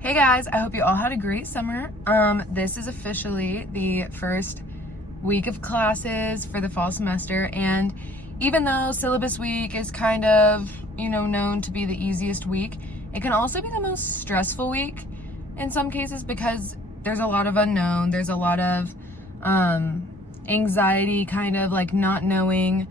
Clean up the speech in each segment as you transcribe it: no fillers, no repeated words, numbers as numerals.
Hey guys, I hope you all had a great summer. This is officially the first week of classes for the fall semester, and even though syllabus week is kind of, known to be the easiest week, it can also be the most stressful week in some cases because there's a lot of unknown, there's a lot of anxiety, kind of like not knowing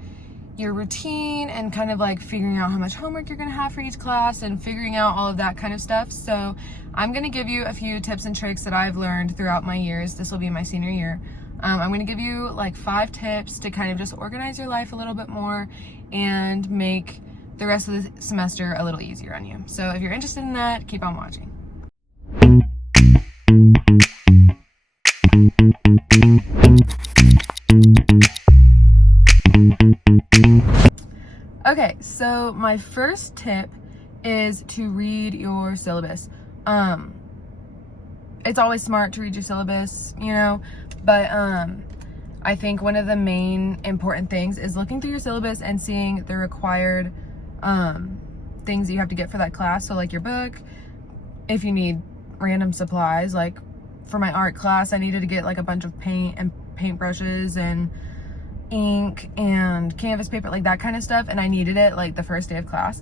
your routine and kind of like figuring out how much homework you're gonna have for each class and figuring out all of that kind of stuff. So I'm gonna give you a few tips and tricks that I've learned throughout my years. This will be my senior year. I'm gonna give you like 5 tips to kind of just organize your life a little bit more and make the rest of the semester a little easier on you. So if you're interested in that, keep on watching. Okay, so my first tip is to read your syllabus. It's always smart to read your syllabus, but I think one of the main important things is looking through your syllabus and seeing the required things that you have to get for that class. So like your book, if you need random supplies, like for my art class, I needed to get like a bunch of paint and paintbrushes and ink and canvas paper, like that kind of stuff, and I needed it like the first day of class.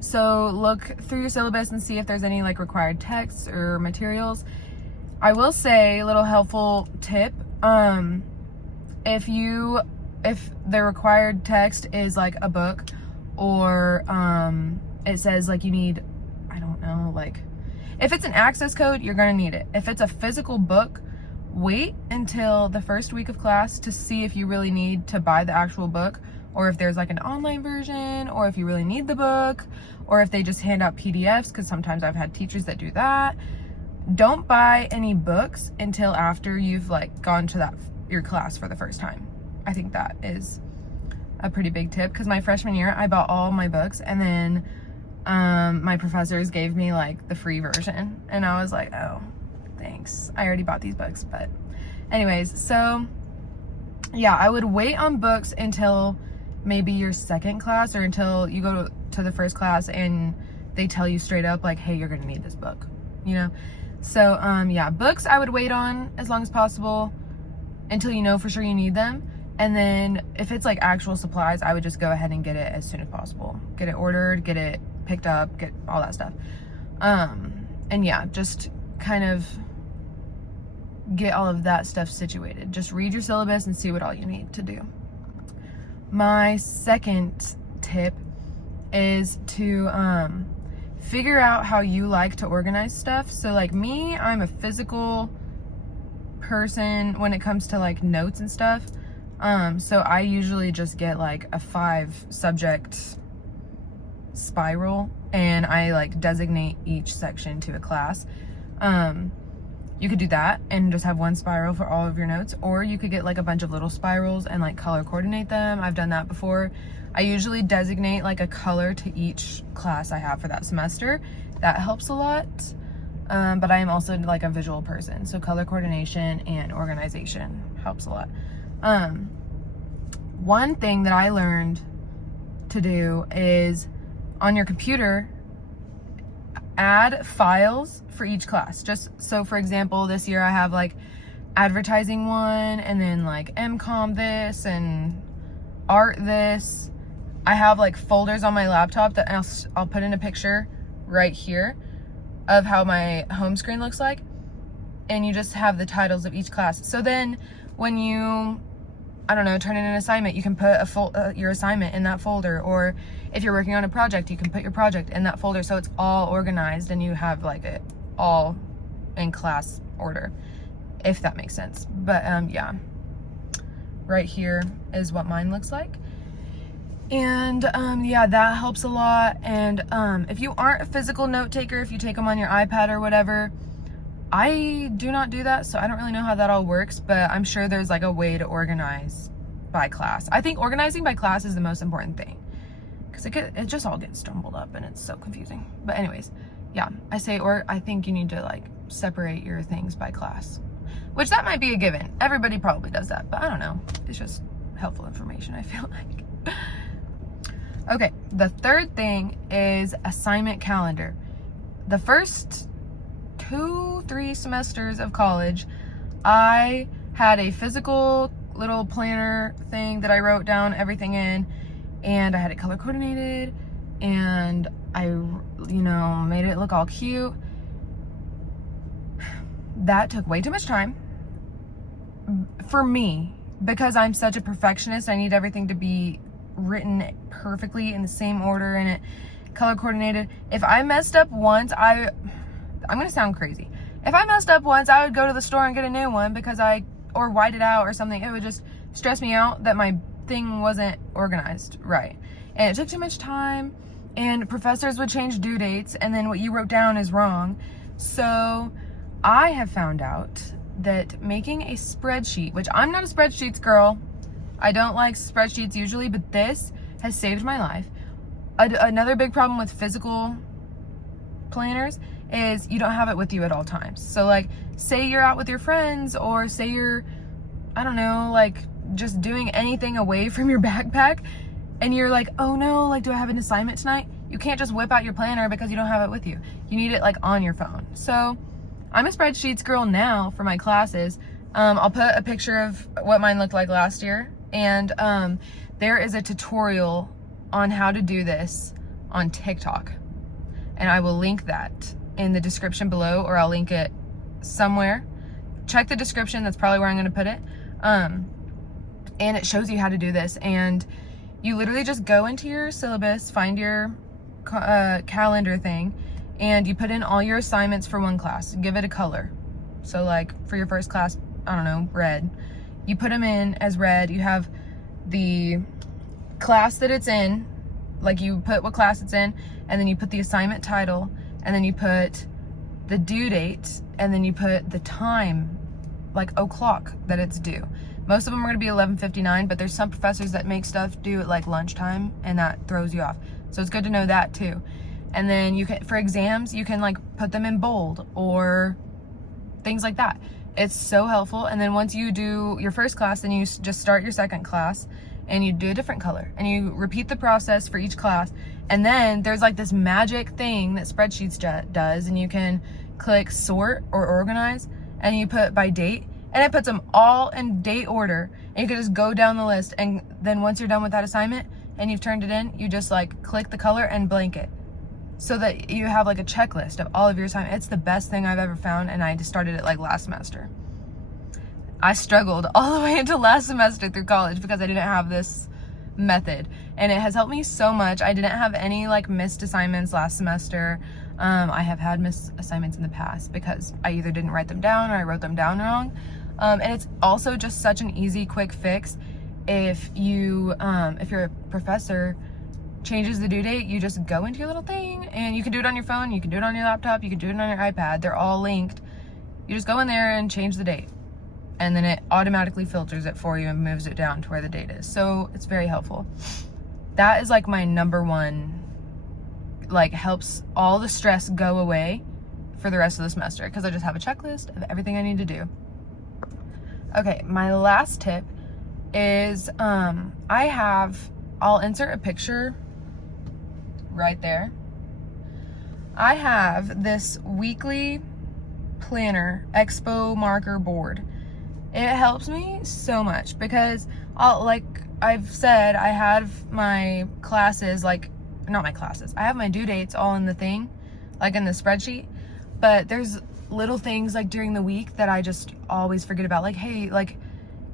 So look through your syllabus and see if there's any like required texts or materials. I will say a little helpful tip, if the required text is like a book, or it says like you need, I don't know, like if it's an access code, you're gonna need it. If it's a physical book, wait until the first week of class to see if you really need to buy the actual book, or if there's like an online version, or if you really need the book, or if they just hand out PDFs, because sometimes I've had teachers that do that. Don't buy any books until after you've like gone to your class for the first time. I think that is a pretty big tip, because my freshman year I bought all my books, and then my professors gave me like the free version, and I was like, oh, thanks, I already bought these books. But anyways, so yeah, I would wait on books until maybe your second class, or until you go to the first class and they tell you straight up like, hey, you're gonna need this book, so yeah, books I would wait on as long as possible until you know for sure you need them. And then if it's like actual supplies, I would just go ahead and get it as soon as possible, get it ordered, get it picked up, get all that stuff. And yeah, just kind of get all of that stuff situated. Just read your syllabus and see what all you need to do. My second tip is to figure out how you like to organize stuff. So like me, I'm a physical person when it comes to like notes and stuff. So I usually just get like a 5 subject spiral, and I like designate each section to a class. You could do that and just have one spiral for all of your notes, or you could get like a bunch of little spirals and like color coordinate them. I've done that before. I usually designate like a color to each class I have for that semester. That helps a lot. But I am also like a visual person, so color coordination and organization helps a lot. One thing that I learned to do is on your computer, add files for each class. Just so, for example, this year I have like advertising one, and then like MCOM this, and art this. I have like folders on my laptop that I'll put in a picture right here of how my home screen looks like, and you just have the titles of each class. So then when you, I don't know, turn in an assignment, you can put your assignment in that folder, or if you're working on a project, you can put your project in that folder, so it's all organized and you have like it all in class order, if that makes sense. But yeah, right here is what mine looks like. And yeah, that helps a lot. And if you aren't a physical note taker, if you take them on your iPad or whatever, I do not do that, so I don't really know how that all works, but I'm sure there's like a way to organize by class. I think organizing by class is the most important thing, because it just all gets jumbled up and it's so confusing. But anyways, yeah, I think you need to like separate your things by class, which that might be a given. Everybody probably does that, but I don't know. It's just helpful information, I feel like. Okay, the third thing is assignment calendar. The first 2-3 semesters of college, I had a physical little planner thing that I wrote down everything in, and I had it color coordinated, and I, made it look all cute. That took way too much time for me, because I'm such a perfectionist. I need everything to be written perfectly in the same order and it color coordinated. If I messed up once, I'm gonna sound crazy. If I messed up once, I would go to the store and get a new one or white it out or something. It would just stress me out that my thing wasn't organized right. And it took too much time, and professors would change due dates, and then what you wrote down is wrong. So I have found out that making a spreadsheet, which I'm not a spreadsheets girl, I don't like spreadsheets usually, but this has saved my life. Another big problem with physical planners is you don't have it with you at all times. So like, say you're out with your friends, or say you're, I don't know, like just doing anything away from your backpack, and you're like, oh no, like, do I have an assignment tonight? You can't just whip out your planner because you don't have it with you. You need it like on your phone. So I'm a spreadsheets girl now for my classes. I'll put a picture of what mine looked like last year, and there is a tutorial on how to do this on TikTok, and I will link that in the description below, or I'll link it somewhere. Check the description, that's probably where I'm gonna put it. And it shows you how to do this, and you literally just go into your syllabus, find your calendar thing, and you put in all your assignments for one class. Give it a color. So like for your first class, I don't know, red. You put them in as red. You have the class that it's in, like you put what class it's in, and then you put the assignment title, and then you put the due date, and then you put the time, like o'clock that it's due. Most of them are gonna be 11:59, but there's some professors that make stuff due at like lunchtime, and that throws you off. So it's good to know that too. And then you can, for exams, you can like put them in bold or things like that. It's so helpful. And then once you do your first class, then you just start your second class and you do a different color, and you repeat the process for each class. And then there's like this magic thing that Spreadsheets does, and you can click sort or organize, and you put by date, and it puts them all in date order, and you can just go down the list. And then once you're done with that assignment and you've turned it in, you just like click the color and blank it, so that you have like a checklist of all of your assignments. It's the best thing I've ever found, and I just started it like last semester. I struggled all the way into last semester through college because I didn't have this method, and it has helped me so much. I didn't have any like missed assignments last semester. I have had missed assignments in the past because I either didn't write them down or I wrote them down wrong. And it's also just such an easy, quick fix. If your professor changes the due date, you just go into your little thing, and you can do it on your phone, you can do it on your laptop, you can do it on your iPad. They're all linked. You just go in there and change the date, and then it automatically filters it for you and moves it down to where the date is. So it's very helpful. That is like my number one, like helps all the stress go away for the rest of the semester, because I just have a checklist of everything I need to do. Okay, my last tip is I'll insert a picture right there. I have this weekly planner expo marker board. It helps me so much because like I've said, I have my classes, I have my due dates all in the thing, like in the spreadsheet, but there's little things like during the week that I just always forget about. Like, hey, like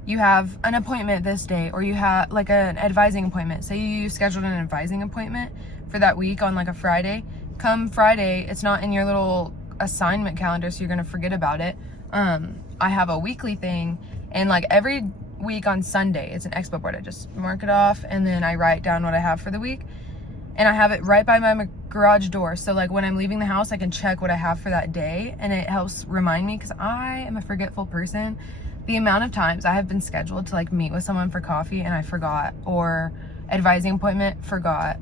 you have an appointment this day, or you have like an advising appointment. Say you scheduled an advising appointment for that week on like a Friday. Come Friday, it's not in your little assignment calendar, so you're gonna forget about it. I have a weekly thing, and like every week on Sunday, it's an expo board. I just mark it off, and then I write down what I have for the week, and I have it right by my garage door. So like when I'm leaving the house, I can check what I have for that day, and it helps remind me, because I am a forgetful person. The amount of times I have been scheduled to like meet with someone for coffee and I forgot, or advising appointment, forgot.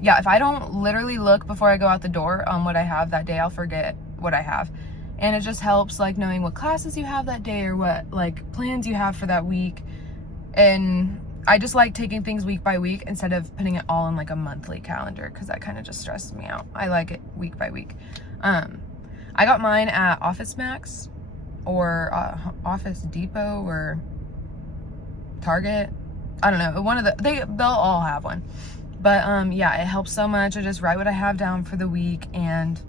Yeah, if I don't literally look before I go out the door on what I have that day, I'll forget what I have. And it just helps like knowing what classes you have that day, or what like plans you have for that week. And I just like taking things week by week instead of putting it all in like a monthly calendar, because that kind of just stresses me out. I like it week by week. I got mine at Office Max or Office Depot or Target. I don't know. One of they'll all have one. But yeah, it helps so much. I just write what I have down for the week and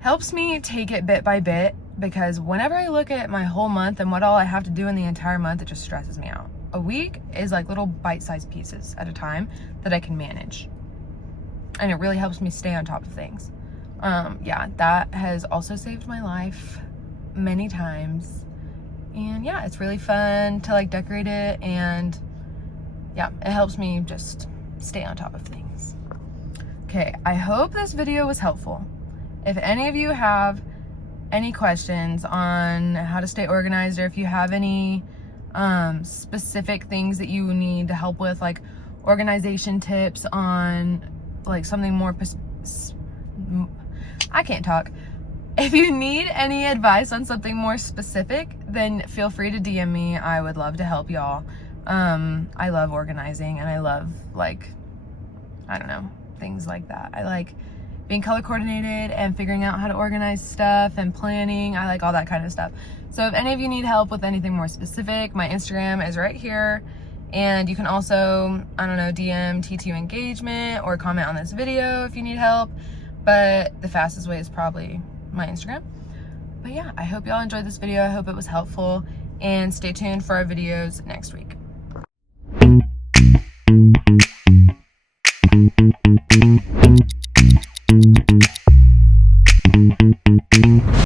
helps me take it bit by bit, because whenever I look at my whole month and what all I have to do in the entire month, it just stresses me out. A week is like little bite-sized pieces at a time that I can manage. And it really helps me stay on top of things. Yeah, that has also saved my life many times. And yeah, it's really fun to like decorate it, and yeah, it helps me just stay on top of things. Okay, I hope this video was helpful. If any of you have any questions on how to stay organized, or if you have any specific things that you need help with, like organization tips on like something more I can't talk. If you need any advice on something more specific, then feel free to DM me. I would love to help y'all. I love organizing, and I love, like, I don't know, things like that. I like being color coordinated and figuring out how to organize stuff and planning. I like all that kind of stuff. So if any of you need help with anything more specific, my Instagram is right here. And you can also, I don't know, DM TTU engagement or comment on this video if you need help. But the fastest way is probably my Instagram. But yeah, I hope y'all enjoyed this video. I hope it was helpful, and stay tuned for our videos next week.